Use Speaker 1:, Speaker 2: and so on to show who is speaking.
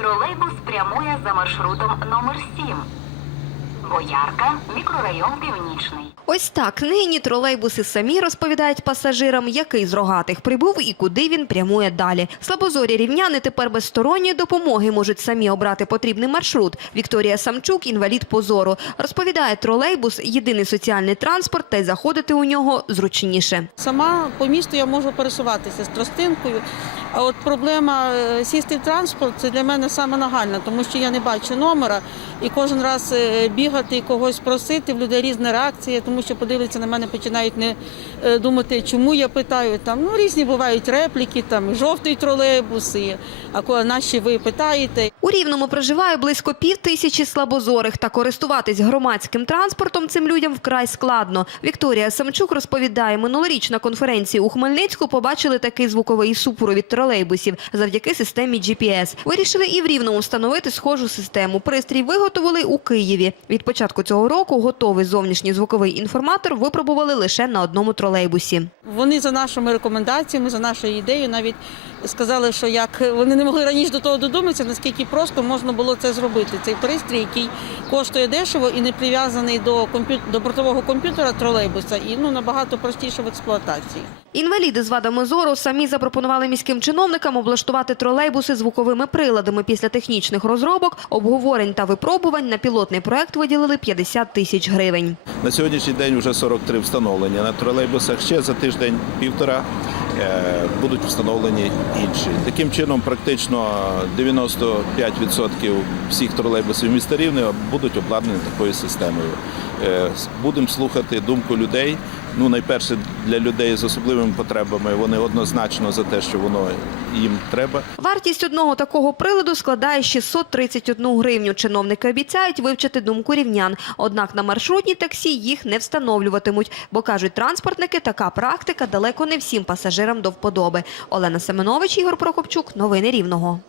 Speaker 1: Тролейбус прямує за маршрутом номер 7 Боярка, мікрорайон Північний.
Speaker 2: Ось так нині тролейбуси самі розповідають пасажирам, який з рогатих прибув і куди він прямує далі. Слабозорі рівняни тепер без сторонньої допомоги можуть самі обрати потрібний маршрут. Вікторія Самчук, інвалід позору, розповідає, тролейбус єдиний соціальний транспорт, та й заходити у нього зручніше.
Speaker 3: Сама по місту я можу пересуватися з тростинкою. А от проблема е, сісти в транспорт це для мене саме нагальна, тому що я не бачу номера і кожен раз е, бігати когось просити, в людей різна реакція, тому що подивляться на мене, починають не е, думати, чому я питаю. Там ну різні бувають репліки, там жовтий тролейбус, і, а коли наші ви питаєте.
Speaker 2: У Рівному проживає близько пів тисячі слабозорих, та користуватись громадським транспортом цим людям вкрай складно. Вікторія Самчук розповідає, минулоріч на конференції у Хмельницьку побачили такий звуковий супровід тролейбусів завдяки системі GPS. Вирішили і в Рівному встановити схожу систему. Пристрій виготовили у Києві. Від початку цього року готовий зовнішній звуковий інформатор випробували лише на одному тролейбусі.
Speaker 3: Вони за нашими рекомендаціями, за нашою ідеєю, навіть сказали, що як вони не могли раніше до того додуматися, наскільки просто можна було це зробити. Цей пристрій, який коштує дешево і не прив'язаний до комп'ю... до бортового комп'ютера тролейбуса, і ну набагато простіше в експлуатації.
Speaker 2: Інваліди з вадами зору самі запропонували міським чиновникам облаштувати тролейбуси звуковими приладами. Після технічних розробок, обговорень та випробувань на пілотний проект виділили 50 тисяч гривень.
Speaker 4: На сьогоднішній день вже 43 встановлення на тролейбусах. Ще за тиждень-півтора е, будуть встановлені інші. Таким чином, практично 95% всіх тролейбусів міста Рівне будуть обладнані такою системою. Е, Будемо слухати думку людей. Ну, найперше для людей з особливими потребами вони однозначно за те, що воно їм треба.
Speaker 2: Вартість одного такого приладу складає 631 гривню. Чиновники обіцяють вивчити думку рівнян. Однак на маршрутні таксі їх не встановлюватимуть, бо кажуть транспортники, така практика далеко не всім пасажирам до вподоби. Олена Семенович, Ігор Прокопчук. Новини Рівного.